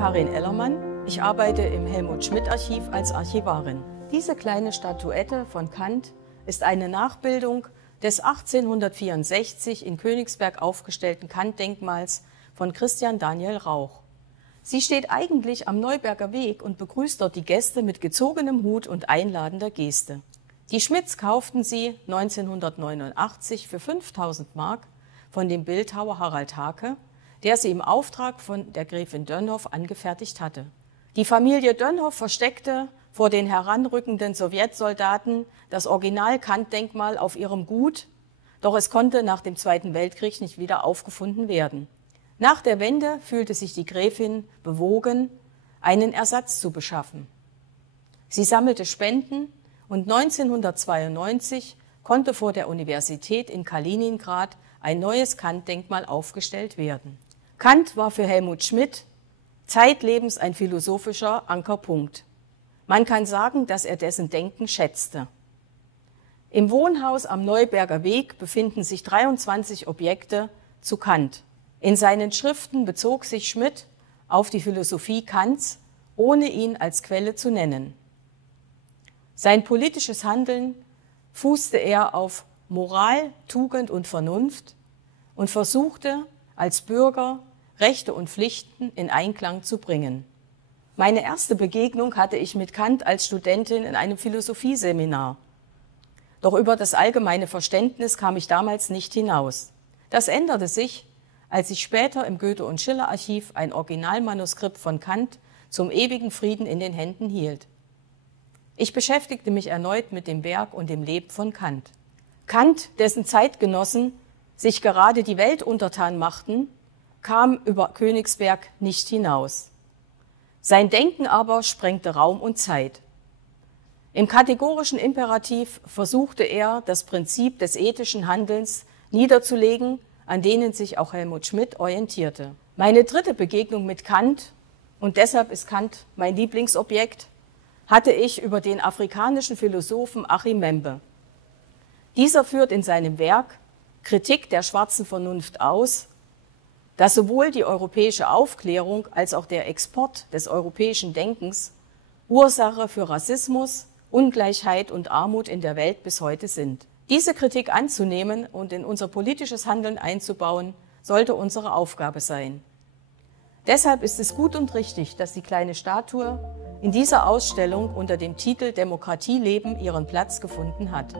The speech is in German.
Karin Ellermann. Ich arbeite im Helmut-Schmidt-Archiv als Archivarin. Diese kleine Statuette von Kant ist eine Nachbildung des 1864 in Königsberg aufgestellten Kant-Denkmals von Christian Daniel Rauch. Sie steht eigentlich am Neuberger Weg und begrüßt dort die Gäste mit gezogenem Hut und einladender Geste. Die Schmidts kauften sie 1989 für 5.000 Mark von dem Bildhauer Harald Hake, der sie im Auftrag von der Gräfin Dönhoff angefertigt hatte. Die Familie Dönhoff versteckte vor den heranrückenden Sowjetsoldaten das Original-Kant-Denkmal auf ihrem Gut, doch es konnte nach dem Zweiten Weltkrieg nicht wieder aufgefunden werden. Nach der Wende fühlte sich die Gräfin bewogen, einen Ersatz zu beschaffen. Sie sammelte Spenden und 1992 konnte vor der Universität in Kaliningrad ein neues Kant-Denkmal aufgestellt werden. Kant war für Helmut Schmidt zeitlebens ein philosophischer Ankerpunkt. Man kann sagen, dass er dessen Denken schätzte. Im Wohnhaus am Neuberger Weg befinden sich 23 Objekte zu Kant. In seinen Schriften bezog sich Schmidt auf die Philosophie Kants, ohne ihn als Quelle zu nennen. Sein politisches Handeln fußte er auf Moral, Tugend und Vernunft und versuchte, als Bürger Rechte und Pflichten in Einklang zu bringen. Meine erste Begegnung hatte ich mit Kant als Studentin in einem Philosophieseminar. Doch über das allgemeine Verständnis kam ich damals nicht hinaus. Das änderte sich, als ich später im Goethe- und Schiller-Archiv ein Originalmanuskript von Kant zum ewigen Frieden in den Händen hielt. Ich beschäftigte mich erneut mit dem Werk und dem Leben von Kant. Kant, dessen Zeitgenossen sich gerade die Welt untertan machten, kam über Königsberg nicht hinaus. Sein Denken aber sprengte Raum und Zeit. Im kategorischen Imperativ versuchte er, das Prinzip des ethischen Handelns niederzulegen, an denen sich auch Helmut Schmidt orientierte. Meine dritte Begegnung mit Kant, und deshalb ist Kant mein Lieblingsobjekt, hatte ich über den afrikanischen Philosophen Achim Membe. Dieser führt in seinem Werk Kritik der schwarzen Vernunft aus, dass sowohl die europäische Aufklärung als auch der Export des europäischen Denkens Ursache für Rassismus, Ungleichheit und Armut in der Welt bis heute sind. Diese Kritik anzunehmen und in unser politisches Handeln einzubauen, sollte unsere Aufgabe sein. Deshalb ist es gut und richtig, dass die kleine Statue in dieser Ausstellung unter dem Titel Demokratie leben ihren Platz gefunden hat.